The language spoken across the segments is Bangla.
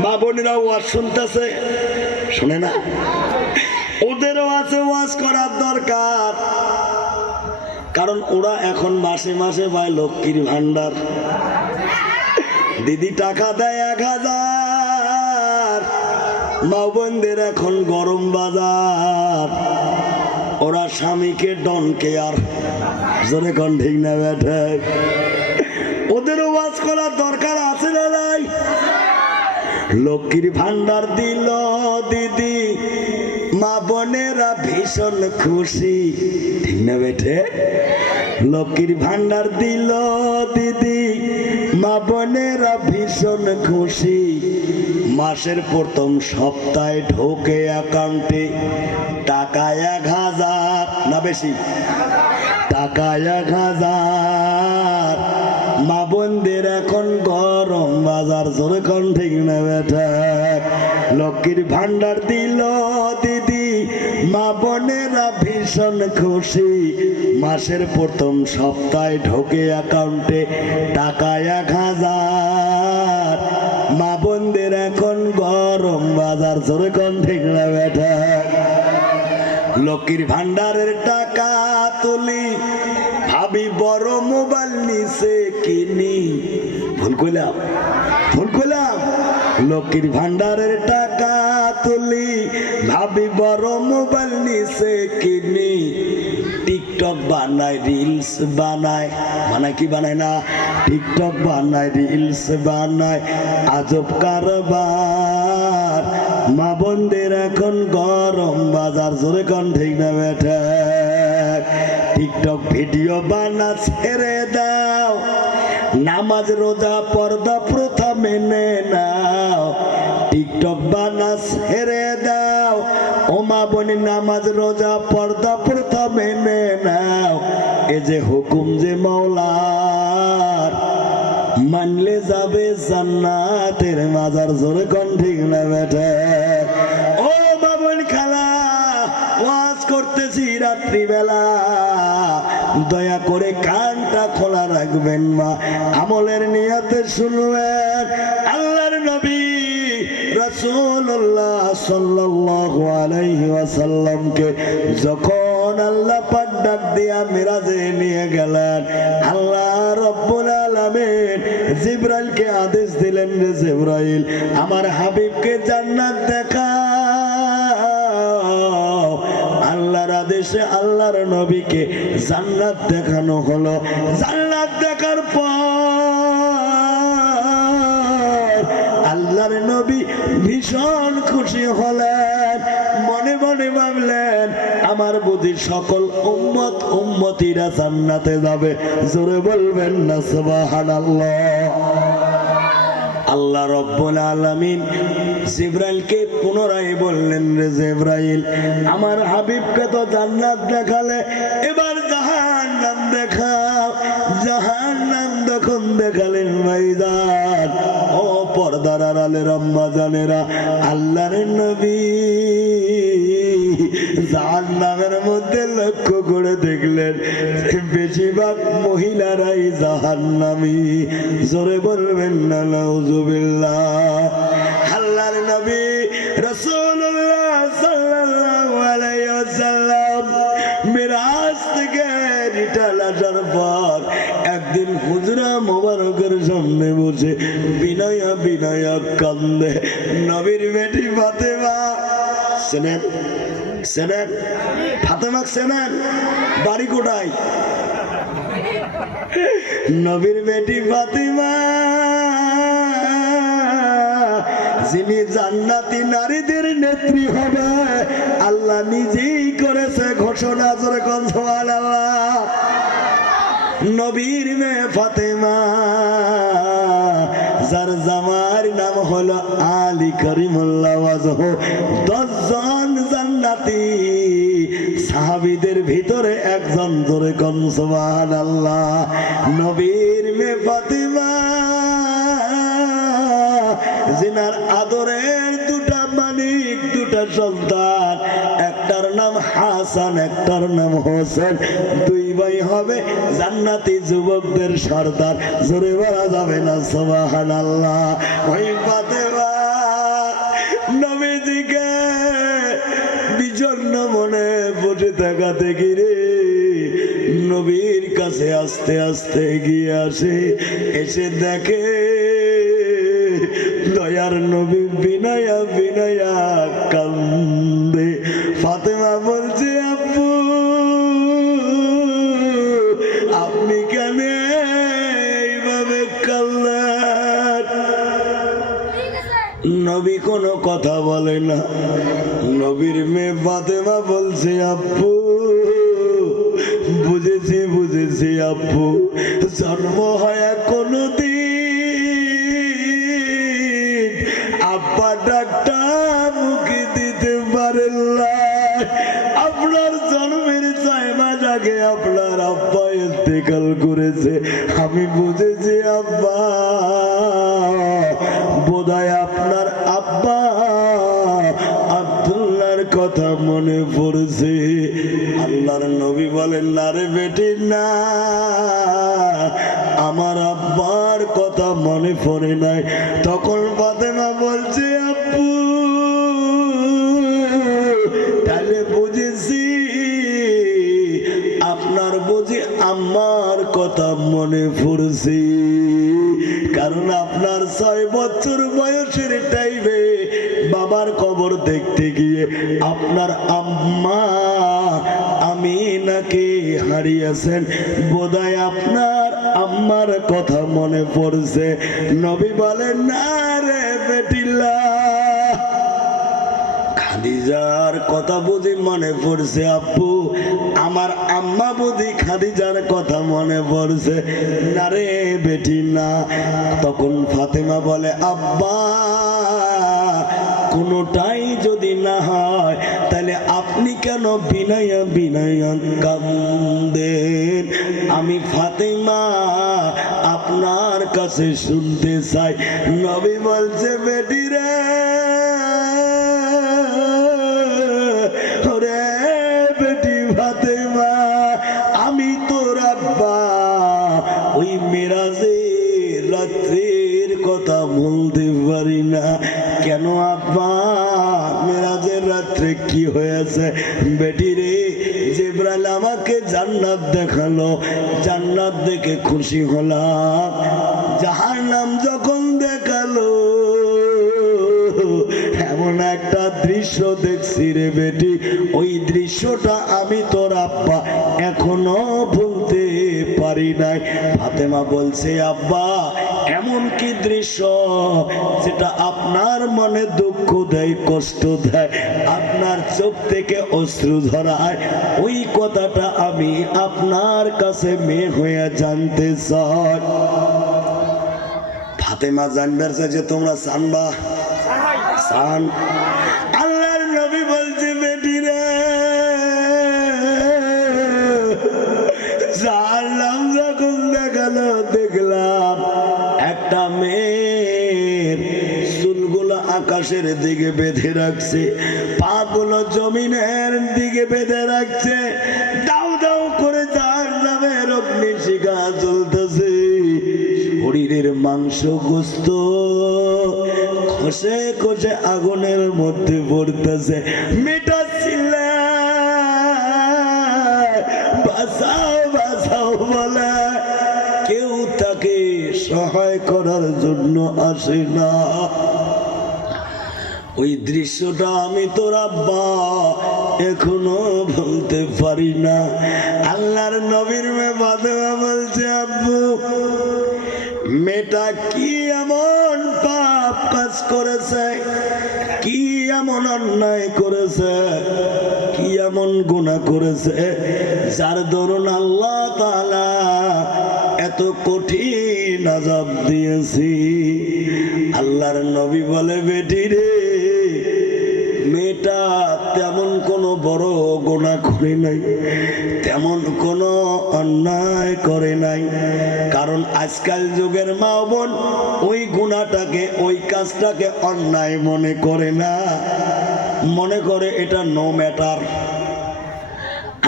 মা বোনেরা ওয়াজ শুনতেছে, শুনে না? ওদেরও আছে ওয়াজ করার দরকার, কারণ ওরা এখন মাসে মাসে পায় লক্ষ্মীর ভান্ডার। দিদি টাকা দেয় 1000, মা বোনদের এখন গরম বাজার। ওরা স্বামীকে ডন কেয়ার, জোরে কোন ঠিক না বেঠে? ওদেরও ওয়াজ করার দরকার আছে না নাই? লক্ষ্মীর ভান্ডার দিল দিদি, মা বোনেরা ভীষণ খুশি, ঠিক না বেঠে? লক্ষ্মীর ভান্ডার দিল দিদি, মা বোনেরা ভীষণ খুশি। মাসের প্রথম সপ্তাহে ঢোকে অ্যাকাউন্টে টাকা 1000, না বেশি? টাকা 1000। মা বোনদের এখন গরম বাজার, জোরে কোন ঠিক না বেঠা? লক্ষ্মীর ভান্ডার দিল দিদি, মা বোনেরা ভীষণ খুশি। মাসের প্রথম সপ্তাহে ঢোকে অ্যাকাউন্টে টাকা 1000। মা বোনদের এখন গরম বাজার, জোরে কোন ঠিক না বেঠা? লক্ষ্মীর ভান্ডারের টাকা তুলি, ভাবি বড় মোবাইল নিচে কিনি। ভুল কইলাম? ভুল কইলাম? লক্ষ্মীর ভান্ডারের টাকা তুলি, ভাবি বড় মোবাইল নিচে কিনি। টিকটক বানায়, রিলস বানায়, বানায় কি বানায় না? টিকটক বানায়, রিলস বানায়, আজব কারবার। মা বোনদের এখন গরম বাজার, জোরে কোন ঠিক না বেঠা? টিকটক ভিডিও বানা ছেড়ে দাও, নামাজ রোজা পর্দা প্রথা মেনে নাও। টিকটক বানা ছেড়ে দাও, ও মা বোন নামাজ রোজা পর্দা প্রথা মেনে নাও। এ যে হুকুম যে মাওলার, মানলে যাবে জান্নাতের মাজার, জোরে কোন ঠিক না বেঠা? ও মা বোন খালা, ওয়াজ করতেছি রাত্রিবেলা, দয়া করে কানটা খোলা রাখবেন মা, আমলের নিয়তে শুনবেন। আল্লাহর নবী রাসূলুল্লাহ সাল্লাল্লাহু আলাইহি ওয়াসাল্লামকে যখন আল্লাহ পাক ডাক দিয়া মিরাজে নিয়ে গেলেন, আল্লাহ রাব্বুল আলামিন জিবরাইলকে আদেশ দিলেন, রে জিবরাইল, আমার হাবিবকে জান্নাত দেখাও। আল্লাহর আদেশে আল্লাহর নবীকে জান্নাত দেখানো হলো। জান্নাত দেখার পর আল্লাহর নবী ভীষণ খুশি হলেন, মনে মনে ভাবলেন, আমার বুঝি সকল উম্মত উম্মতিরা জান্নাতে যাবে। জোরে বলবেন না সুবহানাল্লাহ। আল্লাহ রাব্বুল আলামিন জিবরাইলকে পুনরায় বললেন, রে জিবরাইল, আমার হাবিবকে তো জান্নাত দেখালে, এবার জাহান্নাম দেখাও। জাহান্নাম যখন দেখালেন ভাইজান, ও পর্দার আড়ালের আম্মা জানেরা, আল্লাহর নবী জাহান্নামের মধ্যে লক্ষ্য করে দেখলেন বেশিরভাগ মহিলারাই জাহান্নামী। জোরে বলবেন না নাউজুবিল্লাহ। আল্লাহর নবী রাসূলুল্লাহ সাল্লাল্লাহু আলাইহি ওয়াসাল্লাম মিরাজ থেকে রিটার্ন আসার পর একদিন হুজরা মোবারকের সামনে বসে বিনয়া বিনয়া কান্দে। নবীর বেটি ফাতেমা, চেনেন? চেনেন ফাতেমা? চেনেন? বাড়ি কোথায়? নবীর বেটি ফাতেমা, যিনি জান্নাতি নারীদের নেত্রী হবে, আল্লাহ নিজেই করেছে ঘোষণা। জোরে কোন সুবহানাল্লাহ। নবীর মেয়ে ফাতেমা, যার জামার নাম হলো আলী করিমুল্লাহ ওয়াজহু, 10 জন জান্নাতি সাহাবীদের ভিতরে একজন। জোরে কোন সুবহানাল্লাহ। নবীর মেয়ে ফাতেমা, জিনার আদরের দুটা মানিক, দুটা সন্তান, একটার নাম হাসান, একটার নাম হোসেন, 2 ভাই হবে জান্নাতি যুবকদের সর্দার। জোরে বলা যাবে না সুবহানাল্লাহ। ওই ফাতেমা তাকাতে গিরে নবীর কাছে আস্তে আস্তে এগিয়ে আসে, এসে দেখে দয়ার নবী বিনয়া বিনয়া কান্দে। ফাতেমা বলছে আপু আপনি কেন এইভাবে কাঁদলেন? নবী কোনো কথা বলে না। নবীর মেয়ে ফাতেমা বলছে আপু বুঝেছি বুঝেছি আপু, জন্ম হয় কোনদিন আব্বা ডাকটা মুখে দিতে পারেন না। আপনার জন্মের 6 মাস আগে আপনার আব্বা ইন্তেকাল করেছে। আমি বুঝেছি আব্বা বোধহয় আপনার আব্বা আব্দুল্লাহর কথা মনে পড়ছে। আল্লাহর নবী বলেন না রে বেটি না, আমার আব্বার কথা মনে পড়ে নাই। তখন ফাতেমা বলছে আপু তাহলে বুঝেছি আপনার বুঝি আম্মার কথা মনে পড়ছে, কারণ আপনার 6 বছর বয়সের টাইমে বাবার কবর দেখতে গিয়ে আপনার আম্মা আমিনাকে হারিয়েছেন। বোধহয় আপনার আম্মার কথা মনে পড়ছে। নবী বলেন না রে বেটিলা, খাদিজার কথা বুঝি মনে পড়ছে আপু, আমার আম্মা বুঝি খাদিজার কথা মনে পড়ছে না রে বেটি না। তখন ফাতেমা বলে আব্বা কোনোটাই যদি না হয় তাহলে আপনি কেন বিনয়া বিনয়া কান্দেন? আমি ফাতেমা আপনার কাছে শুনতে চাই। নবী বলছে বেটি রে ওরে বেটি ফাতেমা, আমি তোর আব্বা ওই মেরাজের রাত্রির কথা বলতে পারি না। কেন আব্বা মেরাজের রাত্রে কি হয়েছে? বেটি রে জিবরাইল আমাকে জান্নাত দেখালো, জান্নাত দেখে খুশি হলাম। জাহান্নাম যখন দেখালো এমন একটা দৃশ্য দেখছি রে বেটি, ওই দৃশ্যটা আমি তোর আব্বা এখনো ভুলতে পারি নাই। ফাতেমা বলছে আব্বা এমন কি দৃশ্য যেটা আপনার মনে দুঃখ দেয়, কষ্ট দেয়, আপনার চোখ থেকে অশ্রু ঝরায়? ওই কথাটা আমি আপনার কাছে মেয়ে হয়ে জানতে চাই। ফাতেমা জানবার চাই যে তোমরা জানবা সান। আল্লাহর নবী বলছে বেটি রে জানলাম যখন দেখালো দেখলাম একটা মেয়ের চুলগুলো আকাশের দিকে বেঁধে রাখছে, পাগুলো জমিনের দিকে বেঁধে রাখছে, দাউ দাউ করে জাহান্নামের অগ্নিশিখা চলতেছে। শরীরের মাংস গোস্ত খসে খসে আগুনের মধ্যে পড়তেছে। মিটাচ্ছিল বাঁচাও বাঁচাও বলে, কেউ তাকে সহায় করার জন্য আসে না। ওই দৃশ্যটা আমি তোর আব্বা এখনো বলতে পারি না। আল্লাহর নবীর মেয়ে ফাতেমা বলছে আব্বু মেয়েটা কি এমন পাপ কাজ করেছে, কি এমন অন্যায় করেছে, কি এমন গুনাহ করেছে যার দরুন আল্লাহ তাআলা এত কঠিন আযাব দিয়েছি। আল্লাহর নবী বলে বেটি রে মেয়েটা তেমন কোনো বড় গুনাহ করে নাই, তেমন কোনো অন্যায় করে নাই। কারণ আজকাল যুগের মা বোন ওই গুনাহটাকে ওই কাজটাকে অন্যায় মনে করে না, মনে করে এটা নো ম্যাটার।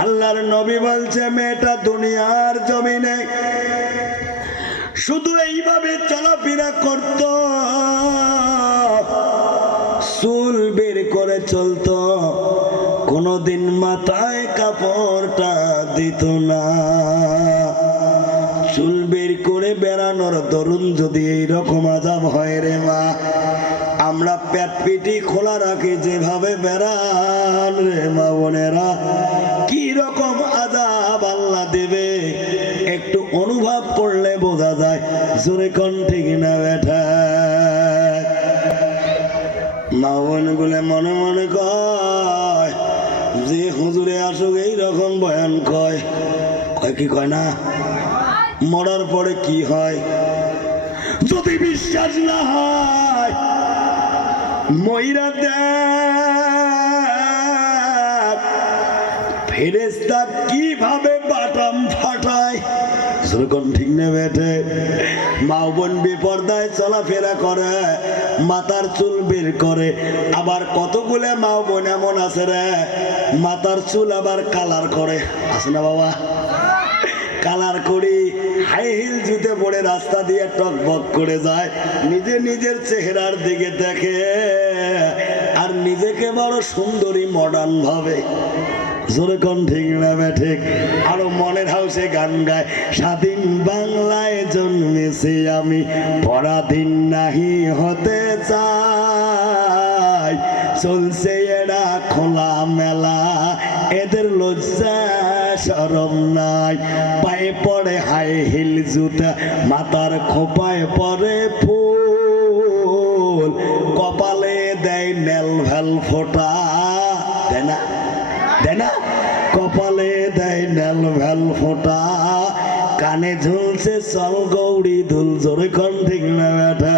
আল্লাহর নবী বলছে মেয়েটা দুনিয়ার জমিনে শুধু এইভাবে চলাফেরা করত, চুল বের করে চলতো, কোন কোনদিন মাথায় কাপড়টা দিত না। চুল বের করে বেড়ানোর দরুন যদি এইরকম আজাব হয় রে মা, আমরা পেট পিটি খোলা রাখি যেভাবে বেড়ান রে মা বোনেরা, কি রকম আজাব আল্লাহ দেবে একটু অনুভব করলে বোঝা যায়। জোরে কোন ঠিক না বেঠা? মা বোন গুলে মনে মনে কয় যে হুজুরে আসুক এইরকম বয়ান কয়, কয় কি কয় না? মরার পরে কি হয়? যদি বিশ্বাস না হয় মইরা দেখ ফেরেশতা কিভাবে বাটাম ফাটায়। যেরকম ঠিক না বেঠে? মা বোন বেপরদায় চলাফেরা করে, মাথার চুল বের করে। আবার কতগুলো মা বোন এমন আছে রে, মাথার চুল আবার কালার করে, আছে না বাবা? কালার করি হাই হিল জুতে পড়ে রাস্তা দিয়ে টকবক করে যায়, নিজে নিজের চেহারার দিকে দেখে আর নিজেকে বড় সুন্দরী মডার্ন ভাবে। জোরে কোন ঠিক না ঠিক? আরো মনের হাউসে গান গায়, স্বাধীন বাংলায় জন্মেছি আমি, পরাধীন নাহি হতে চাই। চলছে এরা খোলা মেলা, এদের লজ্জা শরম নাই। পায়ে পড়ে হাই হিল জুতা, মাথার খোপায় পরে ফুল, কপালে দেয় নেল ভেল ফোটা, দেয় না? দেয় না? কপালে দেয় নেল ভেল ফোটা, কানে ঝুলছে চল গৌরী দুল। জোরে কোন ঠিক না বেটা?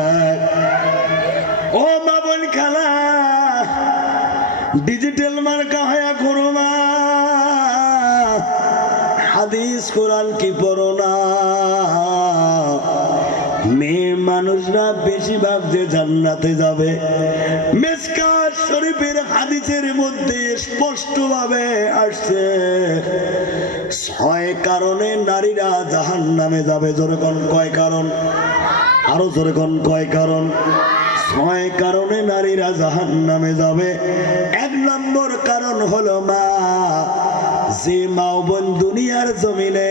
ও মা বোন খালা, ডিজিটাল মার্কা হয়া করো মা, হাদিস কোরআন কি পড়ো না। মেয়ে মানুষরা বেশিরভাগ যে জান্নাতে যাবে, মিশকাত শরীফের হাদিসের মধ্যে স্পষ্টভাবে আসছে 6 কারণে নারীরা জাহান্নামে যাবে। জোরে কোন কয় কারণ? আরো জোরে কোন কয় কারণ? 6 কারণে নারীরা জাহান্নামে যাবে। 1 নম্বর কারণ হলো মা, যে মা বোন দুনিয়ার জমিনে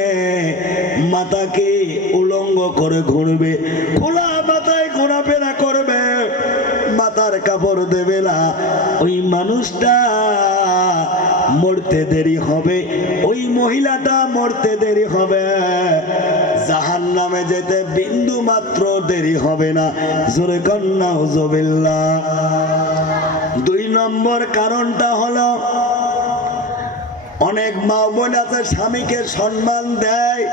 মাতাকে উলঙ্গ করে ঘুরবে, খোলা মাথায় ঘোরাফেরা করবে, মাথার কাপড় দেবে না, ওই মানুষটা মরতে দেরি হবে, ওই মহিলাটা মরতে দেরি হবে, জাহান্নামে যেতে বিন্দু মাত্র দেরি হবে না। জোরে কন্যা হুজুবিল্লাহ। 2 নম্বর কারণটা হলো, অনেক মা বোন আছে স্বামীকে সম্মান দেয়,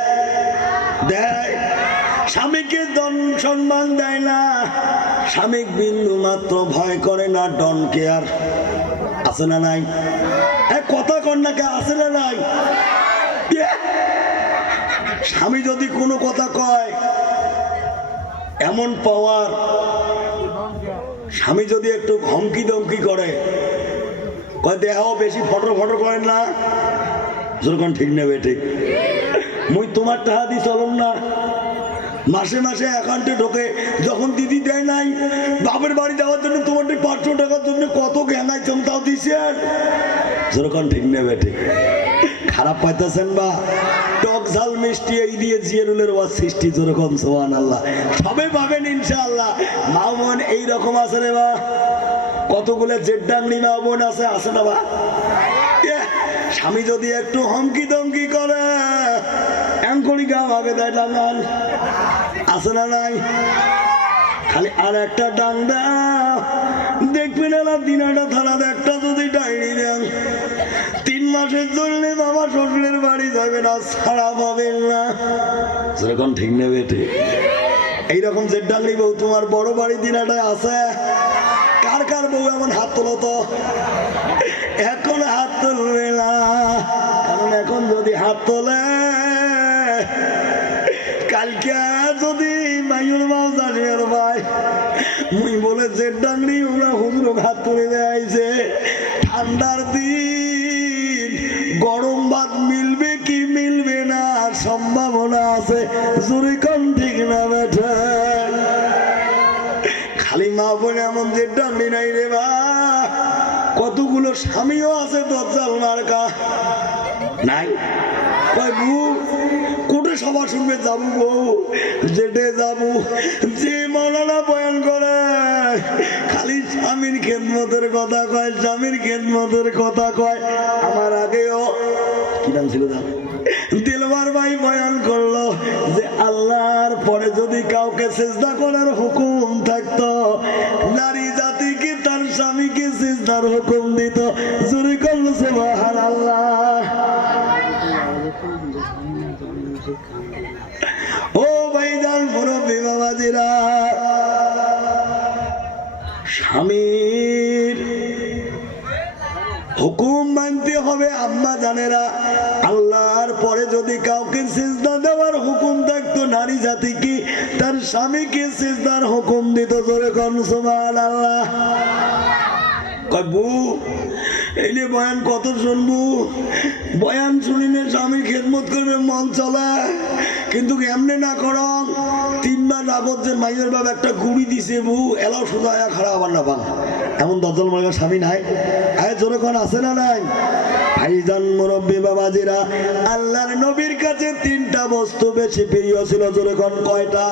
স্বামীকে সম্মান দেয় না, স্বামী বিন্দু মাত্র ভয় করে না, ডন কেয়ার, আছে না নাই? কথা কন্যাকে আছে না নাই? স্বামী যদি কোনো কথা কয়, এমন পাওয়ার, স্বামী যদি একটু ধমকি দমকি করে, কয় দেহ বেশি ফটো ফটো করেন না। যখন ঠিক নেবে ঠিক, মুই তোমার টাকা দিয়ে চলুন না, মাসে মাসে অ্যাকাউন্টে ঢোকে, যখন দিদি দেয় নাই বাপের বাড়ি যাওয়ার জন্য তোমার 500 টাকার জন্য কত গ্যাঙাই চমতাও দিয়েছেন। যেরকম ঠিক নেবে ঠিক। খারাপ পাইতেছেন বা? টক ঝাল মিষ্টি এই দিয়ে জিয়ারুলের ওয়াজ সৃষ্টি। যেরকম সুবহানাল্লাহ, সবে পাবেন ইনশাআল্লাহ। মা বোন এইরকম আছে রে বা, কতগুলো জেড্ডাংনি মা বোন আছে, আছে না বা? স্বামী যদি একটু হমকি দমকি করে, এঙ্কড়ি গা ভাবে দেয় ডাঙ্গাল, আছে না নাই? খালি আর একটা ডাং দাও, দেখবেন এলা দিনাটা থানা একটা যদি ডাইনি দেন, 3 মাসের জন্য বাবা শ্বশুরের বাড়ি যাবে না, ছাড়া পাবেন না। সেরকম ঠিক নেবে ঠিক। এইরকম জেড্ডাংনি বউ তোমার বড় বাড়ি দিনাটায় আছে? কার কার বউ এমন হাত তোলো তো? এখন হাত তুলবে না, কারণ এখন যদি হাত তোলে, কালকে যদি মাইর মাও জানিয়ে ভাই মুই বলে যে ডাংরি ওরা হুজুর হাত তুলে দেয়াইছে, ঠান্ডার দিন গরম ভাত মিলবে কি মিলবে না সম্ভাবনা আছে। জোরে কোন ঠিক না বেঠা? খালি মা বলে এমন যে ডাংরি নাই রে বা, কতগুলো স্বামীও আছে দজ্জাল মার্কা নাই। কয় বউ কোটে সভা শুনবে যাবো, বউ যেটে যাবো। যে মৌলানা বয়ান করে খালি স্বামীর খেদমতের কথা কয়, স্বামীর খেদমতের কথা কয়। আমার আগেও কি নাম ছিল দিলবার ভাই বয়ান করলো যে আল্লাহর পরে যদি কাউকে সিজদা করার হুকুম থাকতো, নারী জাতিকে তার স্বামীকে সিজদার হুকুম দিত। জোরে করল সুবহানাল্লাহ। ও ভাইজান মুরব্বি বাবাজিরা, স্বামীর হুকুম মানতে হবে। আম্মা জানেরা, আল্লাহর পরে যদি কাউকে সিজদা দেওয়ার হুকুম থাকতো, নারী জাতি কি তার স্বামীকে সিজদার হুকুম দিত। জোরে কোন সুবহানাল্লাহ। কয় বউ এই যে বয়ান কত শুনবো, বয়ান শুনিলে স্বামীর খেদমত করবে মন চলে, কিন্তু এমনি না করো। 3 মাস আগত যে মাইয়ের বাবা একটা গুড়ি দিছে বউ এলাও সোজা খারাপ আবার না পান, এমন দজ্জাল মার্কা স্বামী নাই। জোরে কোন আছে না নাই? ভাইজান মুরব্বি বাবাজিরা, আল্লাহর নবীর কাছে 3টা বস্তু বেশি প্রিয় ছিল। জোরে কোন কয়টা?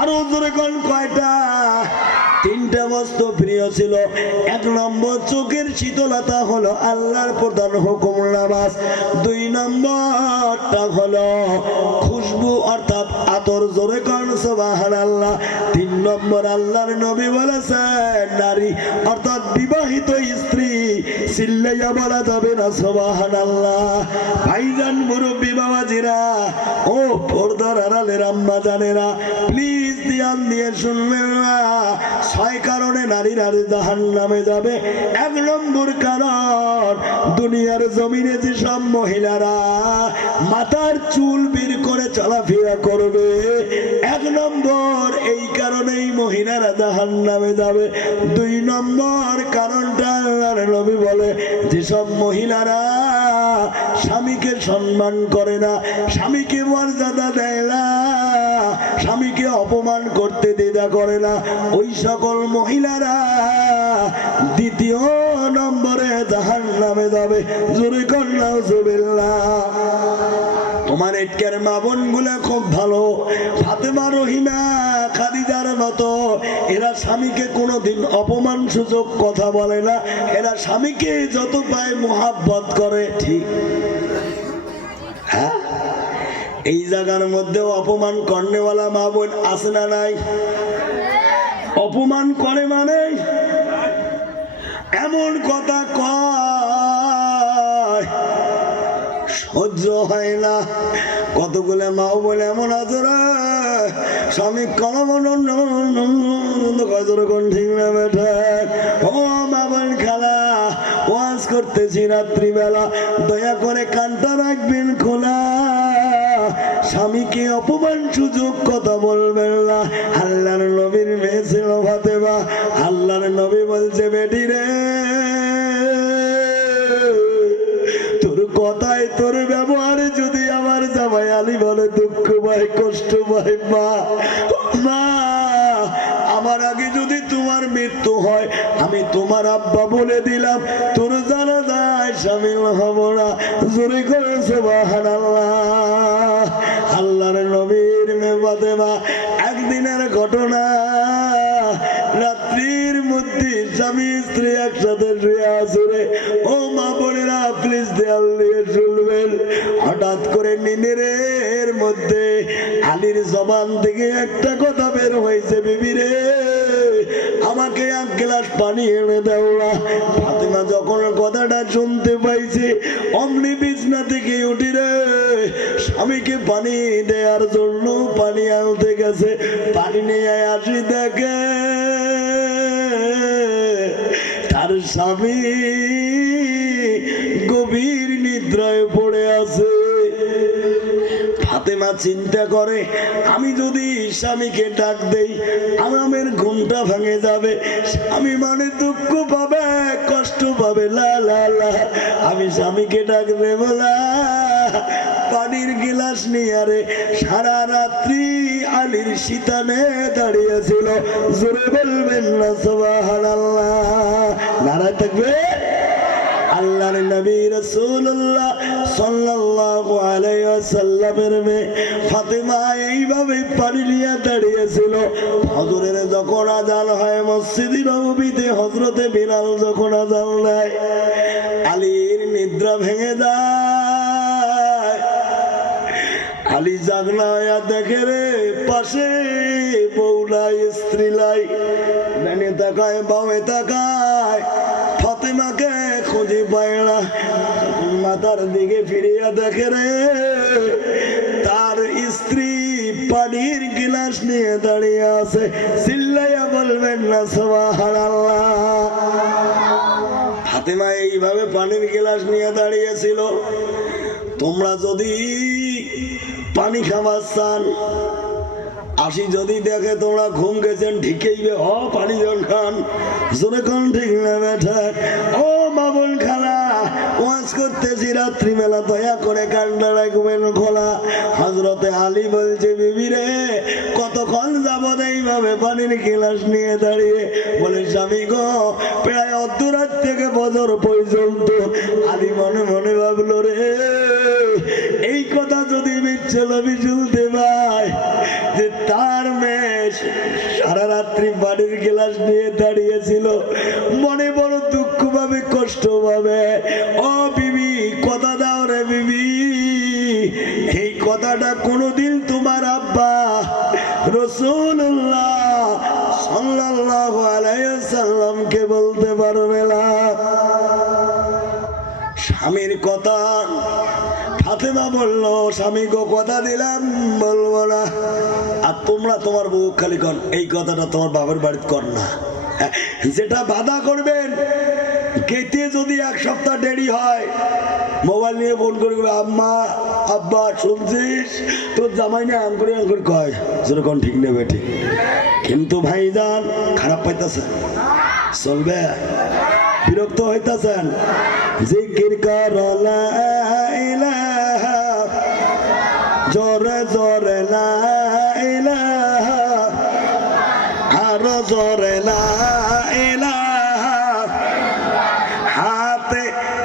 আরো জোরে কোন কয়টা? 3টা বস্তু প্রিয় ছিল। 1 নম্বর চোখের শীতলতা হলো আল্লাহর প্রধান হুকুম নামাজ। 2 নম্বরটা হলো খুশবু অর্থাৎ আতর। জোরে কোন সুবহানাল্লাহ। 3 নম্বর আল্লাহর নবী বলেছেন নারী অর্থাৎ বিবাহিত স্ত্রী চিল্লাইয়া বলা যাবে না সুবহানাল্লাহ। ভাইজান মুরব্বি বাবাজিরা, ও পর্দার আড়ালের আম্মা জানেরা, প্লিজ ধ্যান দিয়ে শুনবেন না। 6 কারণে নারীরা জাহান্নামে যাবে। 1 নম্বর কারণ, দুনিয়ার জমিনে যেসব মহিলারা মাথার চুল বের করে চলাফেরা করবে, 1 নম্বর এই কারণেই মহিলারা জাহান্নামে যাবে। 2 নম্বর কারণটা আল্লাহর নবী বলে যেসব মহিলারা স্বামীকে সম্মান করে না, স্বামীকে মর্যাদা দেয় না, স্বামীকে অপমান করতে দ্বিধা করে না, ওই সকল মহিলারা 2য় নম্বরে জাহান্নামে যাবে। জোরে কর নাউজুবিল্লাহ। তোমার এটকের মা বোন গুলা খুব ভালো, ফাতেমা, রহিমা, খাদিজার মতো। এরা স্বামীকে কোনোদিন অপমান সুযোগ কথা বলে না, এরা স্বামীকে যত পায় মোহাব্বত করে। ঠিক হ্যাঁ, এই জায়গার মধ্যেও অপমান করনেওয়ালা মা বোন আছে না নাই? অপমান করে মানে এমন কথা কয় সহ্য হয় না। কতগুলো মাও বলে এমন আছে রে, স্বামী ঠিক না বেঠা। ও মা বোন খালা, ওয়াজ করতেছি রাত্রিবেলা, দয়া করে কানটা রাখবেন খোলা। স্বামীকে অপমান সুযোগ কথা বলবেন না। আল্লাহর নবীর মেয়ে ছিল ফাতেমা। আল্লাহর নবী বলছে, বেটি রে, তোর কথায় তোর ব্যবহারে যদি আমার জামাই আলী বলে দুঃখ পায়, কষ্ট পায়, মা আমার আগে যদি তোমার মৃত্যু হয়, আমি তোমার আব্বা বলে দিলাম, তোর জানাজায় শামিল হব না। জোরে করে সুবহানাল্লাহ। আল্লাহর নবীর মেয়ে ফাতেমা, একদিনের ঘটনা, রাত্রির মধ্যে স্বামী স্ত্রী একসাথে শুয়ে আছে। ও মা বোনেরা, প্লিজ দেয়াল দিয়ে শুনবেন। হঠাৎ করে নিনের মধ্যে আলীর জবান থেকে একটা কথা বের হয়েছে, বিবি রে, আমাকে 1 গ্লাস পানি এনে দাও না। ফাতেমা যখন কথাটা শুনতে পাইছে, অমনি বিছনা থেকে উঠি রে স্বামীকে পানি দেওয়ার জন্য পানি আনতে গেছে। পানি নিয়ে আসি, দেখে তার স্বামী গভীর নিদ্রায় পড়ে আছে। ফাতেমা চিন্তা করে, আমি যদি স্বামীকে ডাক দেই আরামের ঘুমটা ভেঙে যাবে, স্বামী মানে দুঃখ পাবে, কষ্ট পাবে। লা লা লা, আমি স্বামীকে ডাক দেব না। পানির গিলাস নিয়ে আরে সারা রাত্রি আলীর শীতানে দাঁড়িয়েছিল। জোরে বলবেন না সুবহানাল্লাহ। নারায় থাকবে। আল্লাহর নবী রাসূলুল্লাহ সাল্লাল্লাহু আলাইহি ওয়াসাল্লামের মেয়ে ফাতেমা এইভাবে পানি নিয়ে দাঁড়িয়েছিল। হযরতের যখন আযান হয় মসজিদে নববীতে, হযরতে বিলাল যখন আযান দেয়, আলীর নিদ্রা ভেঙে যায়। আলী জাগনা হইয়া দেখে রে পাশে বউ নাই, স্ত্রী নাই, ডানে তাকায় বামে তাকায়, ফাতেমাকে খুঁজে পায় না। মাথার দিকে ফিরিয়া দেখে রে তার স্ত্রী পানির গিলাস নিয়ে দাঁড়িয়ে আছে। চিল্লাইয়া বলবেন না সুবহানাল্লাহ। ফাতেমা এইভাবে পানির গিলাস নিয়ে দাঁড়িয়েছিল। তোমরা যদি পানি খাবার চান, আসি যদি দেখে তোমরা ঘুম গেছেন, ঠিকইবে হ পানি জন খান, জোরে কোন ঠিক না বেঠা। ও বাবুল খালা, ওয়াজ করতেছি রাত্রিবেলা, দয়া করে কান্না রাখবেন খোলা। হযরতে আলী বলছে বিবি রে কতক্ষণ যাবত এইভাবে পানির গিলাস নিয়ে দাঁড়িয়ে? বলে স্বামী গো প্রায় অর্ধরাত থেকে বজর পর্যন্ত। আলী মনে মনে ভাবলো রে এই কথা যদি বিচ্ছলবি শুনতে পায় যে তার মেয়ে সারা রাত্রি পানির গ্লাস নিয়ে দাঁড়িয়েছিল, মনে বড় দুঃখ পাবে, কষ্ট পাবে। ও বিবি কথা দাও রে বিবি, এই কথাটা কোনোদিন তোমার আব্বা রাসূলুল্লাহ সাল্লাল্লাহু আলাইহি ওয়াসাল্লামকে বলতে পারবে না। স্বামীর কথা ফাতেমা বলল, স্বামী গো কথা দিলাম বলবো না। আর তোমরা তোমার বউ খালি কর এই কথাটা তোমার বাবার বাড়িতে কর না। যেটা বাধা করবেন গেতে যদি এক সপ্তাহ দেরি হয়, মোবাইল নিয়ে ফোন করবে, আম্মা আব্বা শুনছিস তোর জামাই না আঙ্কুরি আঙ্কুরি কয়, যেরকম ঠিক নেবে ঠিক। কিন্তু ভাইজান খারাপ পাইতেছে, চলবে? বিরক্ত হইতেছেন? জিকির কর লা ইলাহা, জোরে জোরে লা ইলাহা, আরো জোরে লা ইলাহা। হাতে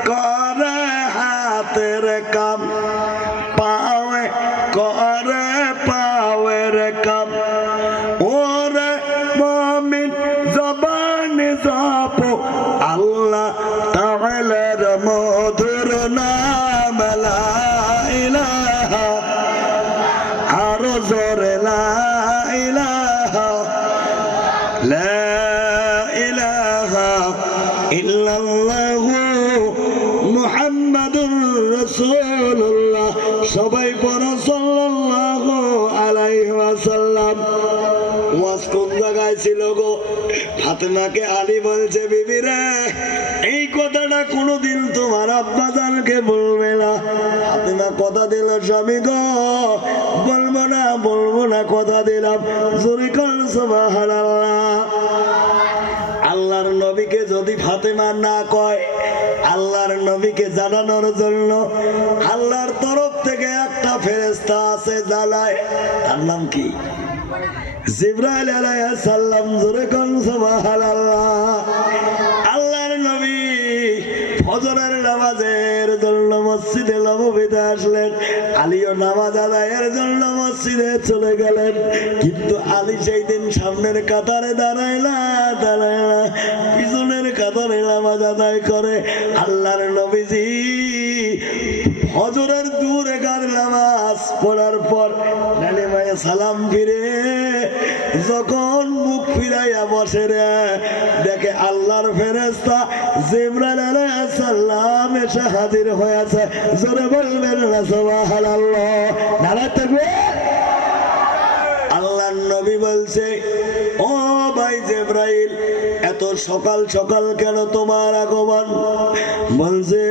করে হাতের কাম, পাওয়ে করে পাওয়ের কাম। ওরে মুমিন জবানে জপো আল্লাহ তাআলার মধুর নাম লা ইলাহা, আরো জোরে লা ইলাহা, লা ইলাহা ইল্লাল্লাহু মুহাম্মাদুর রাসূলুল্লাহ। সবাই পড়ো সাল্লাল্লাহু আলাইহি ওয়াসাল্লাম। ওয়াজ কোন জায়গায় ছিল গো? ফাতেমাকে আলী বলছে বিবি রে এই কথাটা কোনোদিন তোমার আব্বা জানকে বলবে না। ফাতেমা কথা দিল, স্বামী গো বলবো না কথা দিলাম। জোরে কর সুবহানাল্লাহ। আল্লাহর নবীকে যদি ফাতেমা না কয়, আল্লাহর নবীকে জানানোর জন্য আল্লাহর তরফ থেকে একটা ফেরেশতা আছে জানায়, তার নাম কি? জিবরাইল আলাইহিস সালাম। জোরে কোন সুবহানাল্লাহ। আল্লাহর নবী ফজরের নামাজের জন্য মসজিদে নববীতে আসলেন, আলীও নামাজ আদায়ের জন্য মসজিদে চলে গেলেন। কিন্তু আলী সেই দিন সামনের কাতারে দাঁড়ায় না, পিছনের কাতারে নামাজ আদায় করে। আল্লাহর নবীজি ফজরের 2 রাকাত নামাজ পড়ার পর ডানে বাঁয়ে সালাম ফিরে যখন মুখ ফিরাইয়া বসে রে, দেখে আল্লাহর ফেরেশতা জিবরাইল আলাইহিস সালাম এসে হাজির হয়েছে। জোরে বলবেন না সুবহানাল্লাহ। নারায়ে তাকবীর। আল্লাহর নবী বলছে, ও ভাই জিবরাইল এত সকাল সকাল কেন তোমার আগমন? বলছে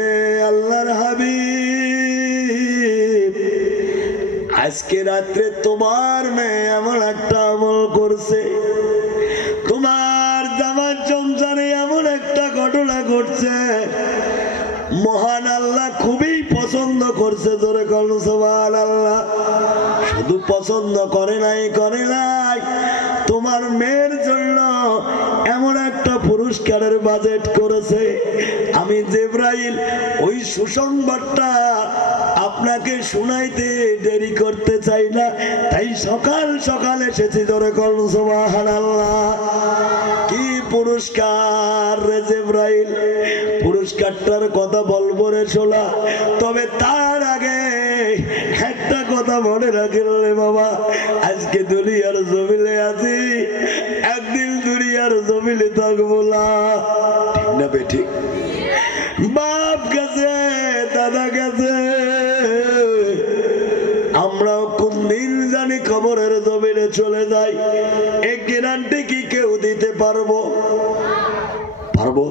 আল্লাহর হাবিব আজকে রাত্রে তোমার মেয়ে এমন একটা আমল করছে, তোমার জামার সংসারে এমন একটা ঘটনা ঘটছে, মহান আল্লাহ খুবই পছন্দ করছে। জোরে কোন সুবহানাল্লাহ। শুধু পছন্দ করে নাই তোমার মেয়ের জন্য এমন একটা পুরস্কার পুরস্কারের বাজেট করেছে। আমি জিবরাইল ওই সুসংবাদটা আপনাকে শুনাইতে দেরি করতে চাই না, তাই সকাল সকাল এসেছি। জোরে করুন সুবহানাল্লাহ। কি পুরস্কার রে জিবরাইল? পুরস্কারটার কথা বলবো রে শোনা, তবে তার আগে একটা কথা মনে রাখেন রে বাবা, আজকে দুনিয়ার জমিনে আছি, একদিন দুনিয়ার জমিনে থাকবো না। ঠিক না বেঠিক? বাপ গেছে, দাদা গেছে, আমরাও কোন দিন জানি কবরের জমিনে চলে যাই। এই গ্যারান্টি কি কেউ দিতে পারবো? পারবো?